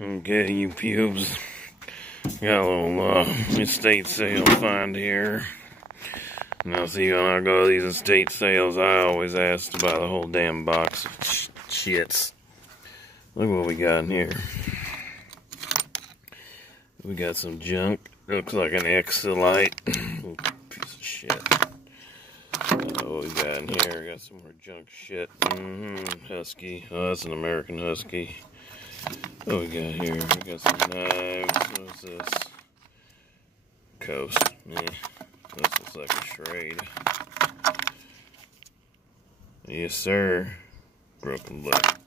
Okay, you pubes. Got a little estate sale find here. Now, see, when I go to these estate sales, I always ask to buy the whole damn box of shits. Look what we got in here. We got some junk. Looks like an Exolite. Piece of shit. What we got in here? We got some more junk shit. Husky. Oh, that's an American Husky. What we got here? We got some knives. What's this? Coast. Yeah. This looks like a Schrade. Yes, sir. Broken black.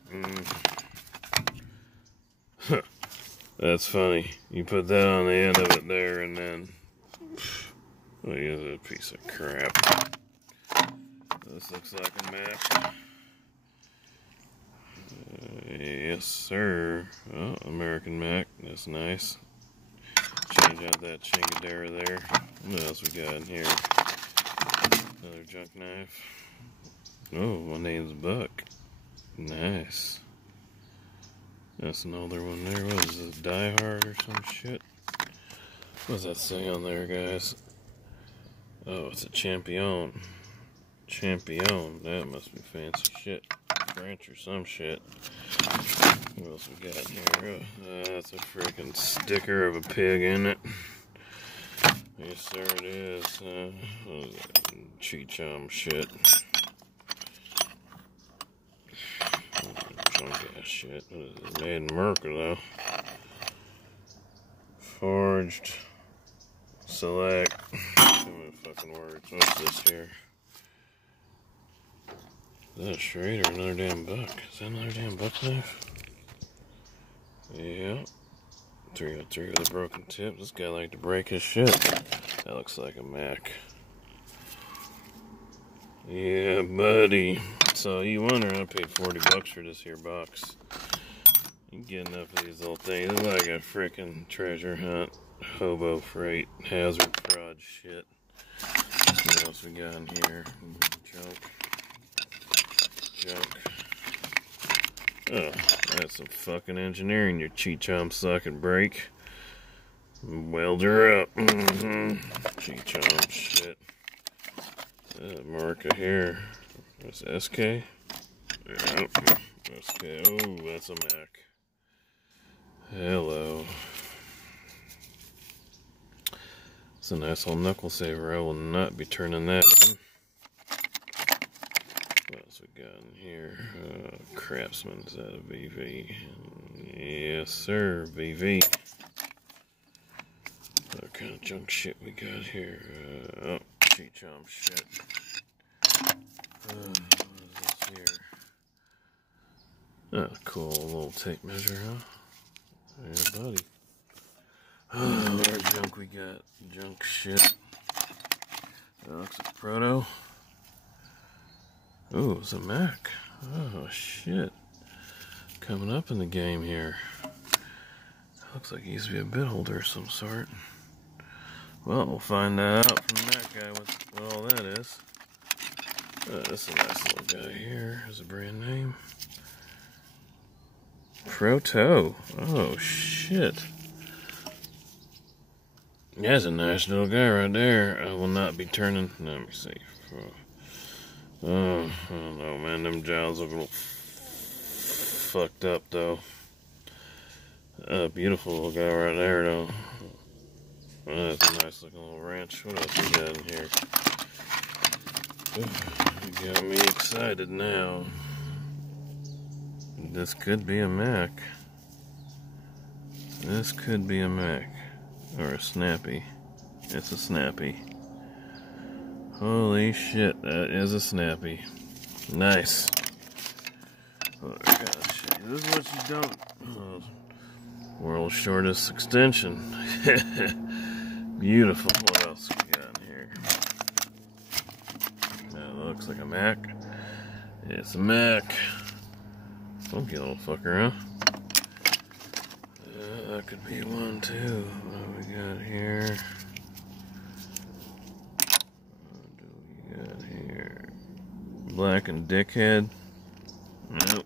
That's funny. You put that on the end of it there, and then look at that piece of crap. This looks like a map. Yes, sir. Oh, American Mac. That's nice. Change out that chingadera there. What else we got in here? Another junk knife. Oh, my name's Buck. Nice. That's an older one there. What is this? Die Hard or some shit? What does that say on there, guys? Oh, it's a Champion. Champion. That must be fancy shit. French or some shit. What else we got in here? Oh, that's a freaking sticker of a pig, isn't it? Yes, sir, it is. What is that? Cheechum shit. Junk ass shit. What is it? Made in America, though. Forged. Select. Too many fucking words. What's this here? Is that a Schrade or another damn buck? Is that another damn buck knife? Yeah. 303 with a broken tip. This guy liked to break his shit. That looks like a Mac. Yeah, buddy. So you wondering, I paid $40 for this here box. You get enough of these little things. It's like a freaking treasure hunt, hobo freight, hazard fraud shit. What else we got in here? Junk. Oh, that's some fucking engineering, your cheechum suck and break. Weld her up. Cheechum shit. That marker here. That's SK? Yep. SK. Oh, that's a Mac. Hello. It's a nice little knuckle saver. I will not be turning that in. What else we got in here? Craftsman, is that a VV? Yes, sir, VV. What kind of junk shit we got here? Oh, cheechum shit. What is this here? Oh, cool little tape measure, huh? Yeah, buddy. Oh, what junk we got? Junk shit. That looks like proto. Oh, it's a Mac. Oh, shit. Coming up in the game here. Looks like he used to be a bit holder of some sort. Well, we'll find that out from that guy what all that is. This is a nice little guy here. There's a brand name. Proto. Oh, shit. That's a nice little guy right there. I will not be turning. Let me see. Oh, I don't know, man. Them jowls look a little fucked up, though. Beautiful little guy right there, though. That's a nice looking little wrench. What else we got in here? You got me excited now. This could be a Mac. This could be a Mac. Or a Snappy. It's a Snappy. Holy shit, that is a Snappy. Nice. Oh, I gotta show you. This is what you don't. Oh, world's shortest extension. Beautiful. What else we got in here? That looks like a Mac. It's a Mac. Funky little fucker, huh? That could be one too. What do we got here? What do we got here? Black and Dickhead. Nope.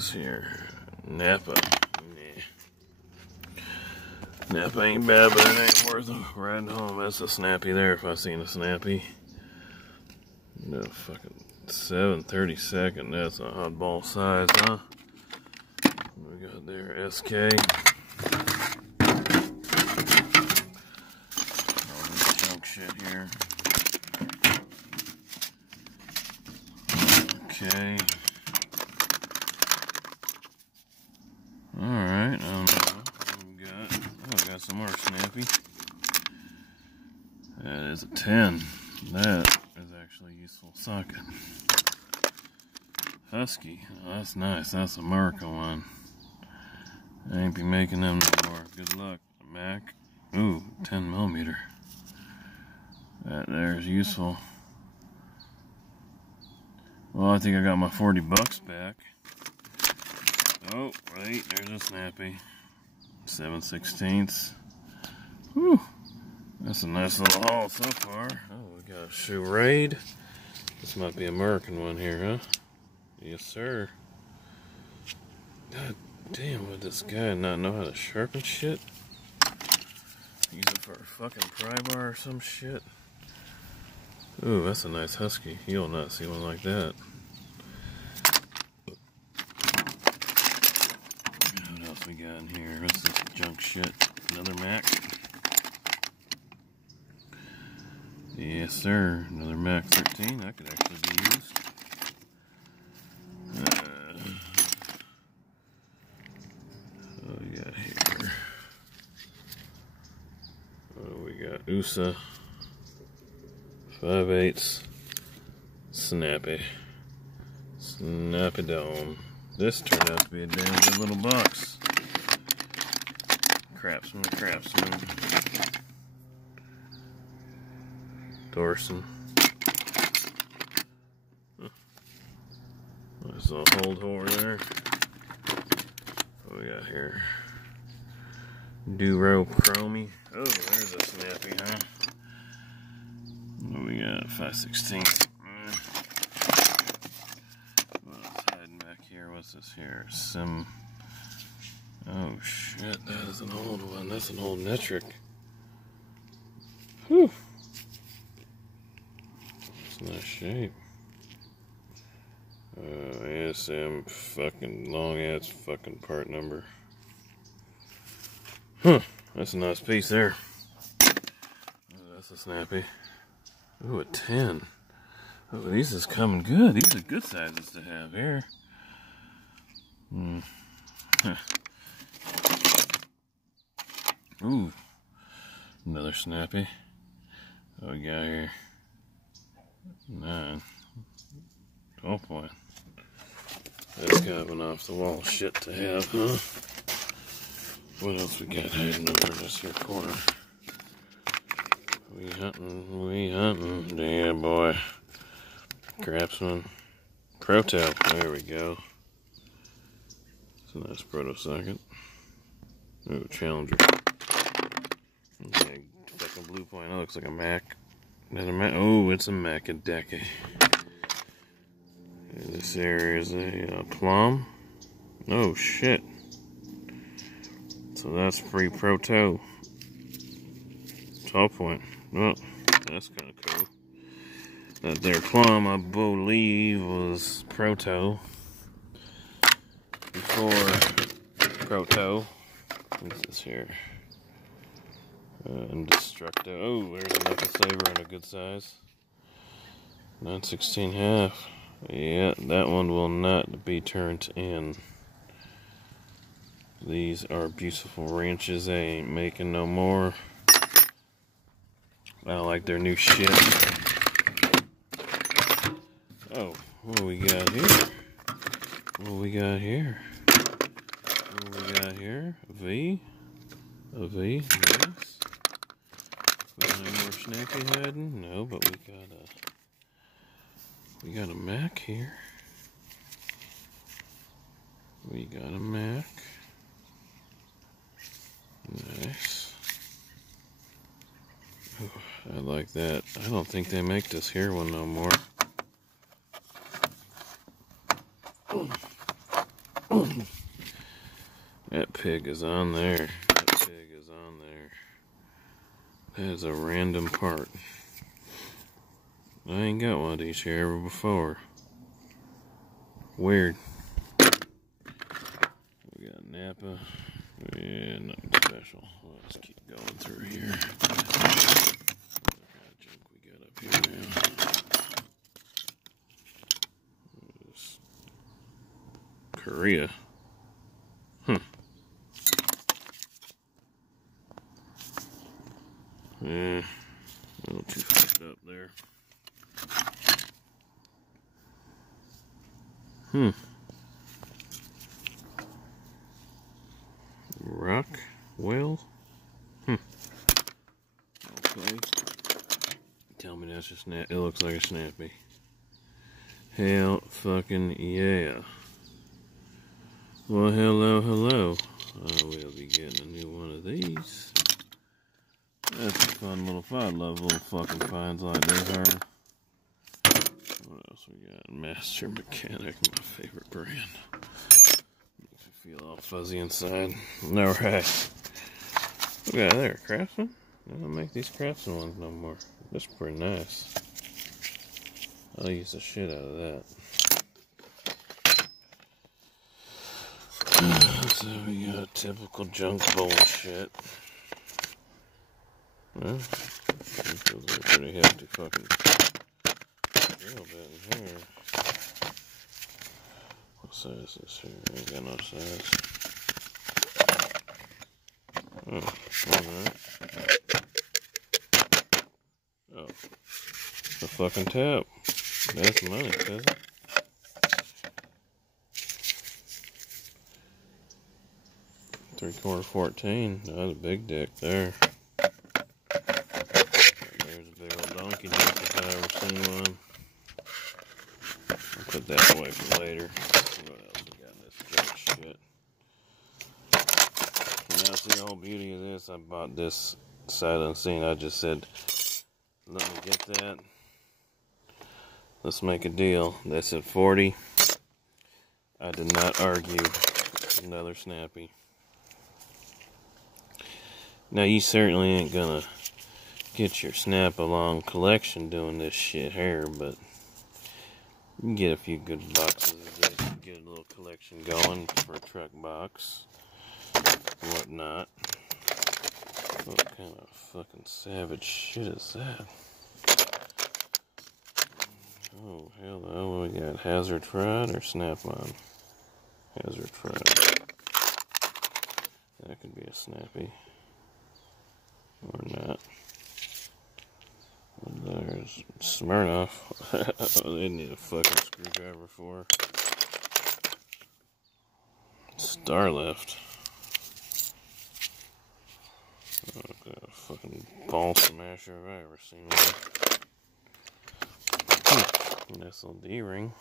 this here? Napa. Nah. Napa ain't bad, but it ain't worth riding home. That's a snappy there if I seen a snappy. No fucking 7/32. That's a oddball size, huh? What we got there? SK. All this junk shit here. Okay. Alright, I don't know what we got. Oh, I got some more snappy. That is a 10. That is actually a useful socket. Husky. Oh, that's nice. That's a America one. I ain't be making them no more. Good luck. Mac. Ooh, 10mm. That there's useful. Well, I think I got my $40 back. Oh, right, there's a snappy. 7/16. Whew. That's a nice little haul so far. Oh, we got a shoe raid. This might be an American one here, huh? Yes, sir. God damn, would this guy not know how to sharpen shit? Use it for a fucking pry bar or some shit. Ooh, that's a nice husky. You'll not see one like that. What else we got in here? What's this junk shit? Another Mac? Yes, sir. Another Mac 13. That could actually be used. What do we got here? What do we got? USA 5/8 snappy. Snappy dome. This turned out to be a damn good little box. Craftsman. Dorson. There's a hold hole there. What we got here? Duro Chromie. Oh, there's a snappy, huh? What we got? 5/16. What else hiding back here? What's this here? Oh shit, that is an old one. That's an old metric. Whew. It's nice shape. ASM fucking long ass fucking part number. Huh, that's a nice piece there. Oh, that's a snappy. Ooh, a 10. Oh, these is coming good. These are good sizes to have here. Ooh, another snappy. What we got here? 9. 12 point. That's kind of an off the wall shit to have, huh? What else we got hiding over this here corner? We hunting. Yeah, boy. Craftsman. Proto. There we go. It's a nice proto socket. Ooh, Challenger. Okay, fucking blue point. That looks like a Mac. Oh, it's a Macadeci. This area is a plum. Oh shit. So that's free proto. 12 point. Well, that's kind of cool. That there plum, I believe, was proto. Before proto. What's this here? Indestructible. Oh, there's a knuckle saber in a good size. 9/16 half. Yeah, that one will not be turned in. These are beautiful wrenches. They ain't making no more. I like their new shit. Oh, what do we got here? What do we got here? What do we got here? A V? A V? Nice. We got any more snappy hiding? No, but we got a Mac here. We got a Mac. Nice. Ooh, I like that. I don't think they make this here one no more. That pig is on there. That pig is on there. That is a random part. I ain't got one of these here ever before. Weird. We got Napa. Yeah, nothing special. Let's keep going through here. What kind of junk we got up here now? Korea. Yeah, a little too fucked up there. Rockwell? Okay. Tell me that's a snap. It looks like a snappy. Hell fucking yeah. Well, hello, hello. I will be getting a new one of these. That's a fun little find. Love little fucking finds like this are. What else we got? Master Mechanic, my favorite brand. Makes me feel all fuzzy inside. Alright. What we got there? Craftsman? I don't make these Craftsman ones no more. That's pretty nice. I'll use the shit out of that. So we got typical junk bullshit. Well, this feels like a pretty hefty fucking drill bit in here. What size is this here? Ain't got no size. Oh, alright. Oh, the fucking tap. That's money, cuz. 3/4 14. That was a big dick there. There's a big old donkey dick if I ever seen one. I'll put that away for later. What else we got in this junk shit? Now, see the whole beauty of this. I bought this sight unseen. I just said, let me get that. Let's make a deal. That's at 40. I did not argue. Another snappy. Now, you certainly ain't gonna get your snap-along collection doing this shit here, but you can get a few good boxes of this. Get a little collection going for a truck box. Whatnot. What kind of fucking savage shit is that? Oh, hello. We got Hazard Fried or Snap-on? Hazard Fried. That could be a snappy. Or not. There's Smirnoff. They need a fucking screwdriver for. Starlift. Okay, a fucking ball smasher if I ever seen one. Nice little D-ring.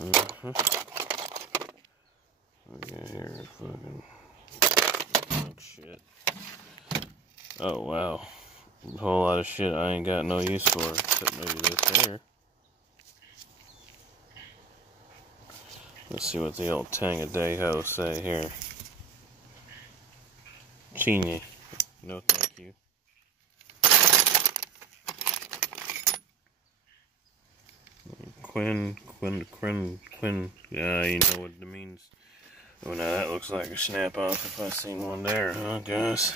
We got here fucking junk shit. Oh wow. A whole lot of shit I ain't got no use for, except maybe this here. Let's see what the old Tangadejo say here. Chini. No thank you. Quinn. Yeah, you know what it means. Oh, now that looks like a snap-off if I seen one there, huh, guys?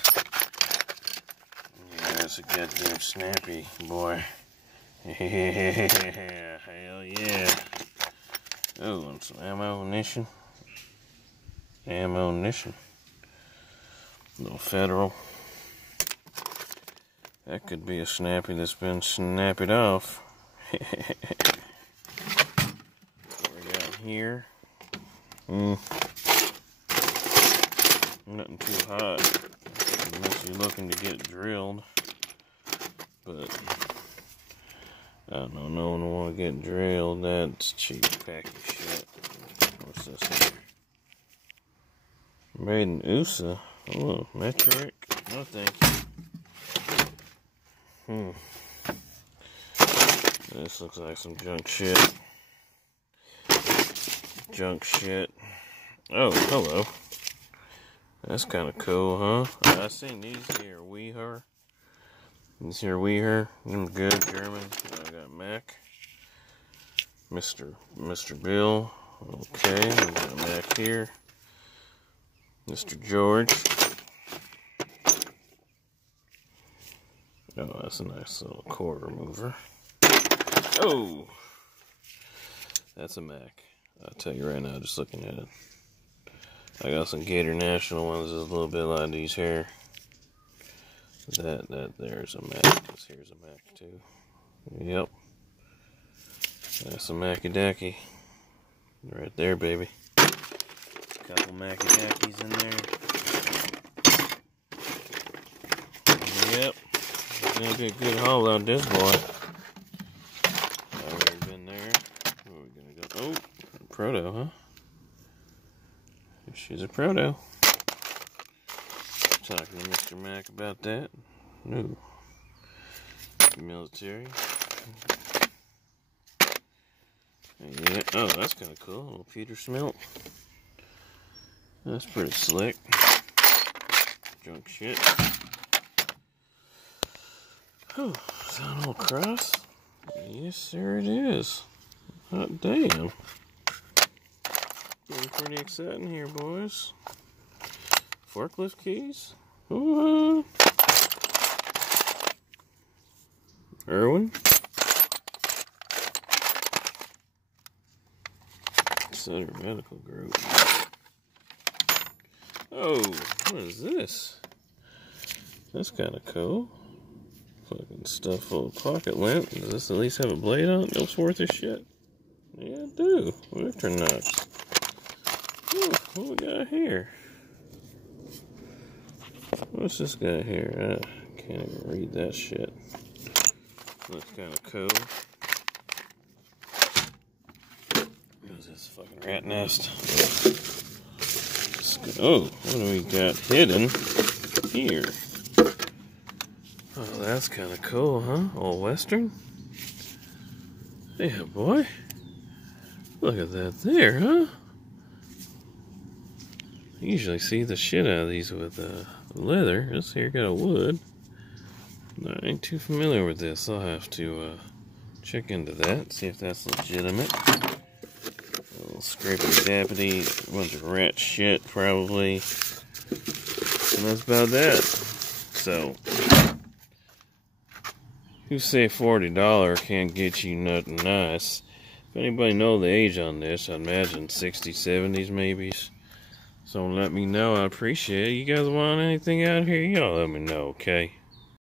Yeah, that's a goddamn snappy, boy. Yeah, hell yeah. Oh, and some ammunition. Little Federal. That could be a snappy that's been snapped off. What we got here? Nothing too hot, unless you're looking to get drilled. But I don't know, no one will want to get drilled. That's cheap, packy shit. What's this here? Made in USA. Oh, metric. No thank you. This looks like some junk shit. junk shit. Oh, hello. That's kind of cool, huh? I seen these here Weeher. These here Weeher. Them good German. I got Mac. Mr. Bill. Okay, we got Mac here. Mr. George. Oh, that's a nice little cord remover. Oh! That's a Mac. I'll tell you right now, just looking at it. I got some Gator National ones that's a little bit like these here. That there's a Mac. This here's a Mac too. Yep. That's a Macky Dacky. Right there, baby. Couple Macky Dackies in there. Yep. It's gonna be a good haul out this boy. I've already been there. Where are we gonna go? Oh, proto, huh? She's a proto. Talking to Mr. Mac about that. No. Military. Yeah. Oh, that's kind of cool. A little Peter Smelt. That's pretty slick. Junk shit. Oh, is that an old cross? Yes, sir, it is. Hot damn. Getting pretty exciting here, boys. Forklift keys. Ooh. Irwin. Center Medical Group. Oh, what is this? That's kind of cool. Fucking stuff full of pocket lint. Does this at least have a blade on it? It's worth a shit. Yeah, I do. Lifter nuts. Oh, what we got here? What's this guy here? I can't even read that shit. That's kind of cool. What is this fucking rat nest? Oh, what do we got hidden here? Oh, that's kind of cool, huh? Old Western? Yeah, boy. Look at that there, huh? I usually see the shit out of these with leather. This here got a wood. I ain't too familiar with this. I'll have to check into that, see if that's legitimate. A little scrapity-dappity, bunch of rat shit, probably. And that's about that. So, you say $40 can't get you nothing nice. If anybody know the age on this, I'd imagine 60s, 70s maybe. So let me know. I appreciate it. You guys want anything out here? Y'all let me know, okay?